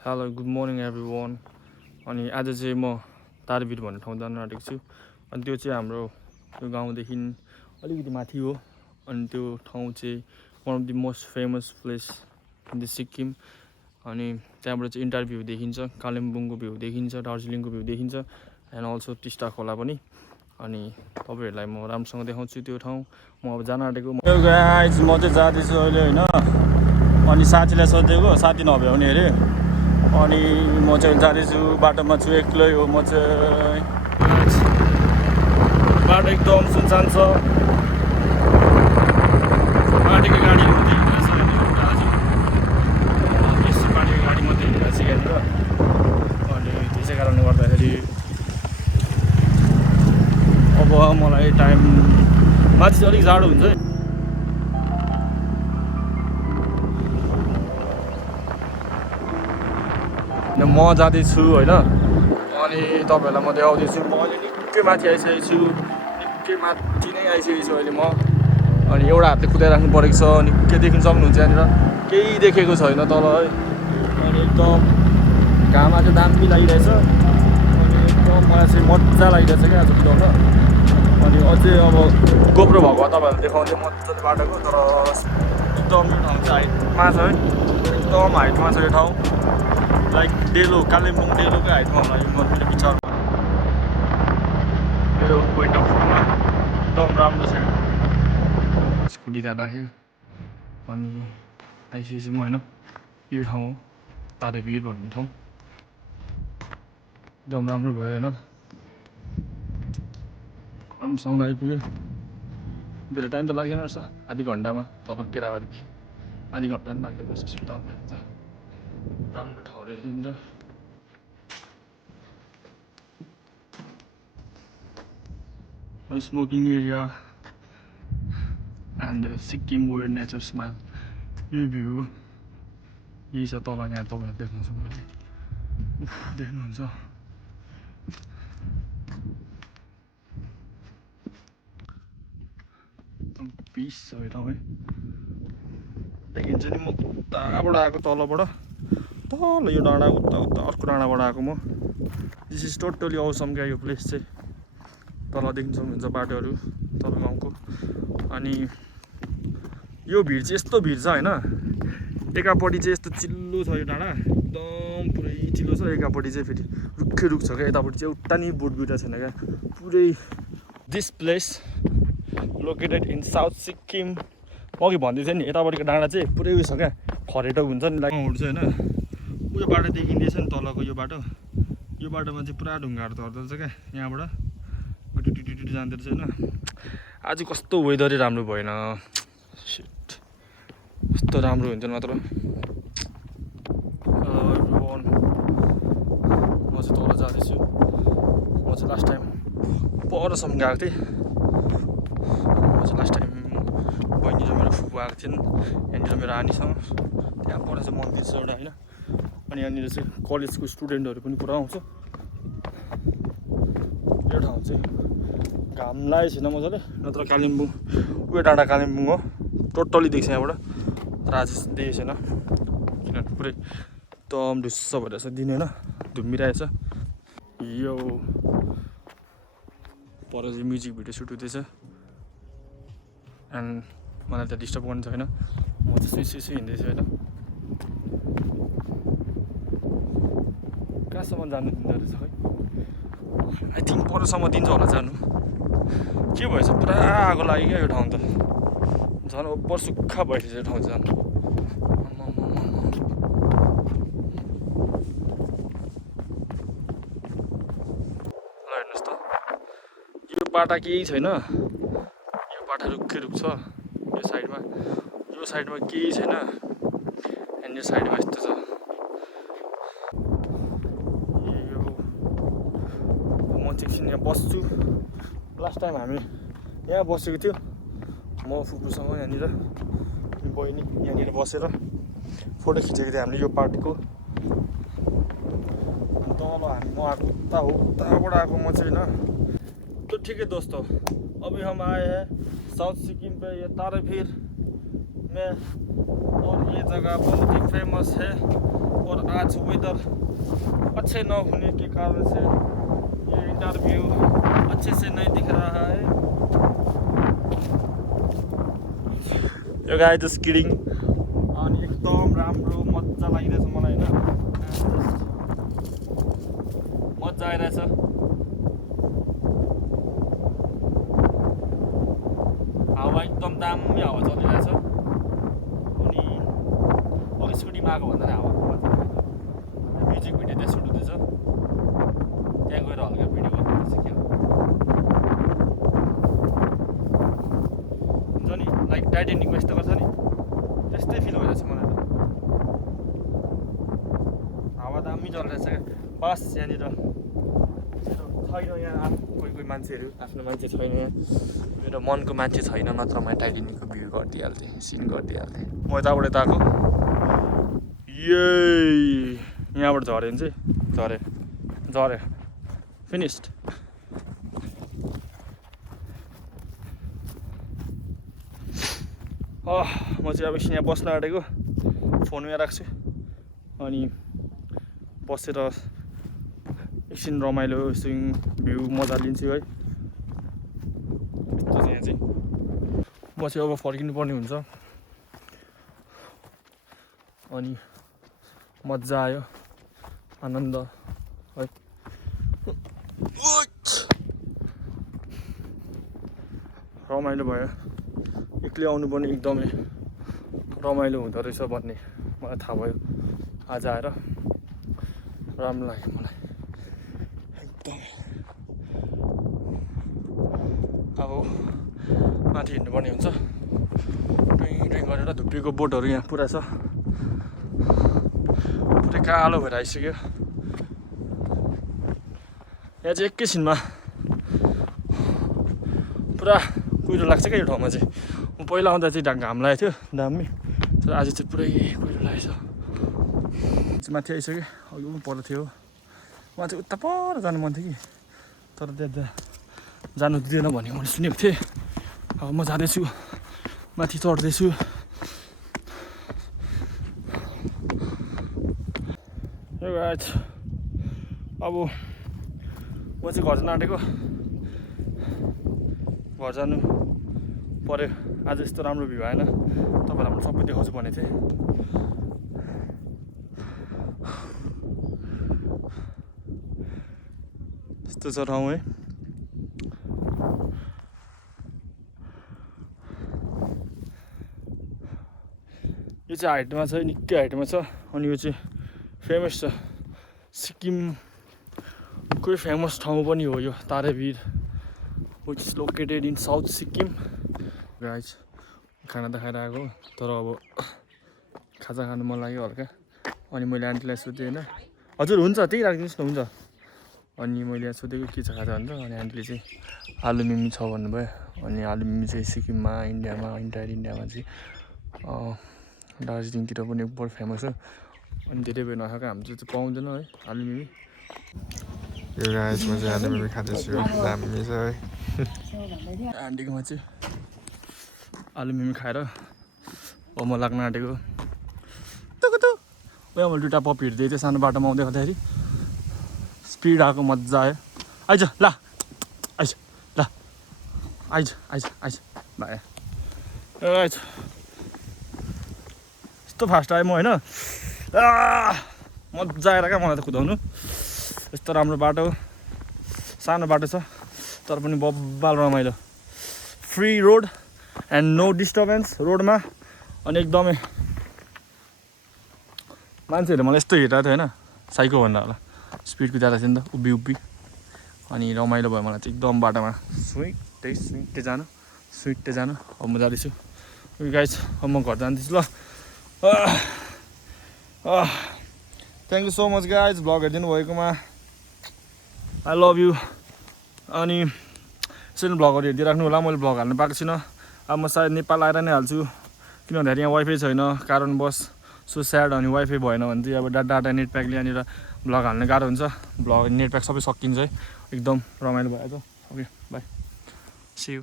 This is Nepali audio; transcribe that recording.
Hello good morning everyone. अनि आज चाहिँ म तारबीर भन्ने ठाउँ जान आँटेको छु। अनि त्यो चाहिँ हाम्रो त्यो गाउँदेखि अलिकति माथि हो। अनि त्यो ठाउँ चाहिँ one of the most famous place in the Sikkim. अनि त्यहाँबाट चाहिँ इन्टार भ्यू देखिन्छ, कालिम्पोङको भ्यू देखिन्छ, दार्जिलिङको भ्यू देखिन्छ, एन्ड अल्सो टिस्टा खोला पनि। अनि तपाईँहरूलाई म राम्रोसँग देखाउँछु त्यो ठाउँ। म अब जान आँटेको। गाइस म चाहिँ जाँदैछु अहिले होइन। अनि साथीलाई सोधेको, साथी नभ्याउने अरे। अनि म चाहिँ जाँदैछु, बाटोमा छु, एक्लै हो म चाहिँ। बाटो एकदम सुनसान छ, बाटोको गाडी मात्रै हिँडिरहेको छ आज। बेसी बाटोको गाडी मात्रै हिँडिरहेको छ यहाँनिर। अनि त्यसै कारणले गर्दाखेरि अब मलाई टाइम माथि चाहिँ अलिक जाडो हुन्छ है। म जाँदैछु होइन। अनि तपाईँहरूलाई म देखाउँदैछु, म अहिले निकै माथि आइसकेको छु, निकै माथि नै आइसकेको छु अहिले म। अनि एउटा हातले कुदाइराख्नु परेको छ, निकै देख्नु सक्नुहुन्छ यहाँनिर, केही देखेको छैन तल है। अनि एकदम घाम आज दामी लागिरहेछ। अनि एकदम मलाई चाहिँ मजा लागिरहेछ क्या आज कुदाउन। अनि अझै अब गोप्रो भएको तपाईँहरूलाई देखाउँदै मजाले बाटोको, तर एकदम यो ठाउँ चाहिँ हाइटमा छ है, एकदम हाइटमा छ यो ठाउँ। लाइक डेलो, कालिम्पोङ डेलोकै हाइटमा होला यो मेरो विचारमा। यो पोइन्ट अफ भ्यूमा एकदम राम्रो छ। स्कुटी त्यहाँ राख्यो। अनि आइसकेपछि म होइन, यो ठाउँ हो तारबीर भन्ने ठाउँ। एकदम राम्रो भयो होइन, राम्रोसँग आइपुग्यो। बेला टाइम त लागेन रहेछ, आधी घन्टामा तल केराबारी आधी घन्टा पनि लाग्दैन रहेछ। राम्रो ठाउँ रहेछ नि त। Smoking area and Sikkim where nature smile. यो भ्यू यही छ तल, यहाँ तपाईँहरू देख्नु सक्नुहुन्छ, देख्नुहुन्छ। एकदम पिस छ यो ठाउँ है। देखिन्छ नि म उताबाट आएको, तलबाट तल यो डाँडा, उता उता अर्को डाँडाबाट आएको म। दिस इज टोटली औसम क्या यो प्लेस चाहिँ। तल देख्नु सक्नुहुन्छ बाटोहरू तल गाउँको। अनि यो भिड चाहिँ यस्तो भिड छ होइन, एकापट्टि चाहिँ यस्तो चिल्लो छ यो डाँडा, एकदम पुरै चिल्लो छ। एकापट्टि चाहिँ फेरि रुखै रुख छ क्या, यतापट्टि चाहिँ एउटा नि बोटबिरुवा छैन क्या पुरै। This place located in south Sikkim. म अघि भन्दै थिएँ नि, यतापट्टिको डाँडा चाहिँ पुरै उयो छ क्या, खरेटो हुन्छ नि लाइक छ होइन। उयो बाटो देखिँदैछ नि तलको यो बाटो, यो बाटोमा चाहिँ पुरा ढुङ्गाहरू झर्दो रहेछ क्या, यहाँबाट टुटुटुटु जाँदो रहेछ होइन। आज कस्तो वेदरै राम्रो भएन, सिट कस्तो राम्रो हुन्छ मात्र। म चाहिँ तल जाँदैछु। म चाहिँ लास्ट टाइम परसम्म गएको थिएँ। म चाहिँ लास्ट टाइम बहिनी र मेरो फुपू आएको थिएँ यहाँनिर मेरो आनीसँग। त्यहाँ पर चाहिँ मन्दिर छ एउटा होइन। अनि यहाँनिर चाहिँ कलेजको स्टुडेन्टहरू पनि पुरा आउँछ। यो ठाउँ चाहिँ घाम लागेको छैन मजाले, नत्र कालिम्पोङ उयो डाँडा कालिम्पोङ हो, टोटल्ली देख्छ यहाँबाट। तर आज देखेको छैन किनभने पुरै एकदम ढुस्स भइरहेछ दिन होइन, धुम्मिरहेछ। यो पर चाहिँ म्युजिक भिडियो सुट हुँदैछ एन्ड मलाई त्यहाँ डिस्टर्ब गर्नु छैन, म चाहिँ सुई हिँड्दैछु होइन। कहाँसम्म जानु दिँदो रहेछ खै, आई थिङ्क परसम्म दिन्छ होला जानु। के भएछ पुरा आगो लाग्यो क्या यो ठाउँ त, झन् ओभर सुक्खा भइरहेछ यो ठाउँ चाहिँ झन्। ल हेर्नुहोस् त, यो बाटा केही छैन, यो बाटा रुखै रुख छ। यो साइडमा केही छैन, एन्ड यो साइडमा यस्तो छ। म चाहिँ एकछिन यहाँ बस्छु। लास्ट टाइम हामी यहाँ बसेको थियो म फुपूसँग, यहाँनिर बहिनी यहाँनिर बसेर फोटो खिचेको थियो हामीले यो पार्टको। तल हामी म आएको उता हो, उताबाट आएको म चाहिँ होइन। तो ठीक है दोस्तों, अभी हम आए हैं साउथ सिक्किम पे, ये तारबीर में, और ये जगह बहुत ही फेमस है। और आज वेदर अच्छे न होने के कारण से ये इंटरव्यू अच्छे से नहीं दिख रहा है। यो गाई जस्ट किडिङ। अनि एकदम राम्रो मजा लागिरहेछ मलाई होइन, मजा आइरहेछ। हावा एकदम दामी हावा चलिरहेछ। अनि अघि स्कुटीमा आएको भन्दा हावा म्युजिक भिडियो त्यहाँ सुट हुँदैछ, त्यहाँ गएर हल्का भिडियो गर्नुपर्छ क्या हुन्छ नि। लाइक टाइटेनिकमा यस्तो गर्छ नि त्यस्तै फिल भइरहेछ मलाई त। हावा दामी चलिरहेछ क्या। बस यहाँनिर छैन यहाँ कोही कोही मान्छेहरू, आफ्नो मान्छे छैन यहाँ, मेरो मनको मान्छे छैन, नत्र म टाइटेनिकको भ्यू गरिदिइहाल्थेँ, सिन गरिदिइहाल्थेँ। म यताबाट यता आएको, यहाँबाट झऱ्यो भने चाहिँ झऱ्यो फिनिस्ड। म चाहिँ अब यहाँ बस्न आँटेको, फोन यहाँ राख्छु अनि बसेर एकछिन रमाइलो स्विङ भ्यू मजा लिन्छु है। यस्तो चाहिँ यहाँ चाहिँ म चाहिँ अब फर्किनु पर्ने हुन्छ। अनि मजा आयो, आनन्द है। रमाइलो भयो, एक्लै आउनुपर्ने एकदमै रमाइलो हुँदो रहेछ भन्ने मलाई थाहा भयो आज आएर। राम्रो लाग्यो मलाई एकदमै। अब माथि हिँड्नुपर्ने हुन्छ, टुइँ गरेर। धुप्पीको बोटहरू यहाँ पुरा छ, पुरै कालो भएर आइसक्यो। यहाँ चाहिँ एकैछिनमा पुरा कुहिरो लाग्छ क्या यो ठाउँमा चाहिँ। म पहिला आउँदा चाहिँ घाम लागेको थियो दामी, तर आज चाहिँ पुरै कुहिरो लागेछ। माथि आइसक्यो, अघि पनि पर थियो। उहाँ चाहिँ उता पर जानु मन थियो कि, तर त्यहाँ जानु दिँदैन भन्ने मैले सुनेको थिएँ। अब म जाँदैछु, माथि चढ्दैछु। यो गाइज अब म चाहिँ घर जानु आँटेको, घर जानु पऱ्यो। आज यस्तो राम्रो भ्यू आएन, तपाईँलाई हाम्रो सबै देखाउँछु भनेको थिएँ। यस्तो छ ठाउँ है। यो चाहिँ हाइटमा छ, निकै हाइटमा छ। अनि यो चाहिँ फेमस छ, सिक्किमकै फेमस ठाउँ पनि हो यो Tarebhir, which is located in south Sikkim. Guys खाना त खाएर आएको, तर अब खाजा खानु मन लाग्यो हल्का। अनि मैले आन्टीलाई सोधेँ होइन, हजुर हुन्छ त्यही राखिदिनुहोस् न, हुन्छ। अनि मैले यहाँ सोधेको के छ खाजा भनेर, अनि आन्टीले चाहिँ आलु मिमी छ भन्नुभयो। अनि आलु मिमी चाहिँ सिक्किममा, इन्डियामा, इन्टायर इन्डियामा चाहिँ दार्जिलिङतिर पनि एकदम फेमस हो। अनि धेरै भयो नखाएको, हाम्रो चाहिँ पाउँदैन है आलु मिमी। यो गाइस म चाहिँ आलु मिमी खाँदैछु, दामी छ है। आन्टीकोमा चाहिँ आलु मिमी खाएर अब म लाग्न आँटेको। उयो मैले दुइटा पपीहरू दिएको थिएँ सानो बाटोमा आउँदै गर्दाखेरि, स्पिड आएको मजा आयो। आइज ल, आइज ल, आइज भाइ। आइज यस्तो फास्ट आएँ म होइन, मजा आएर क्या मलाई त कुदाउनु। यस्तो राम्रो बाटो, सानो बाटो छ तर पनि बब्बाल रमाइलो। Free road and no disturbance रोडमा। अनि एकदमै मान्छेहरूले मलाई यस्तो हेरिरहेको थियो होइन, साइको भन्दा होला, स्पिड कुदाएको थियो नि त उभि। अनि रमाइलो भयो मलाई चाहिँ एकदम बाटोमा, स्विट्टै जानु। अब म जाँदैछु गाइस, अब म घर जाँदैछु ल। Thank you so much guys vlog हेरिदिनु भएकोमा, आई लभ यु। अनि यसरी भ्लगहरू हेरिदिइराख्नु होला, मैले भ्लग हाल्नु पाएको छुइनँ। अब म सायद नेपाल आएर नै हाल्छु, किन भन्दाखेरि यहाँ वाइफाई छैन कारणवश, सो स्याड। अनि वाइफाई भएन भने चाहिँ अब डाटा नेट प्याकले यहाँनिर भ्लग हाल्नु गाह्रो हुन्छ। भ्लग नेट प्याक सबै सकिन्छ है, एकदम रमाइलो भएछ। Okay bye, see you.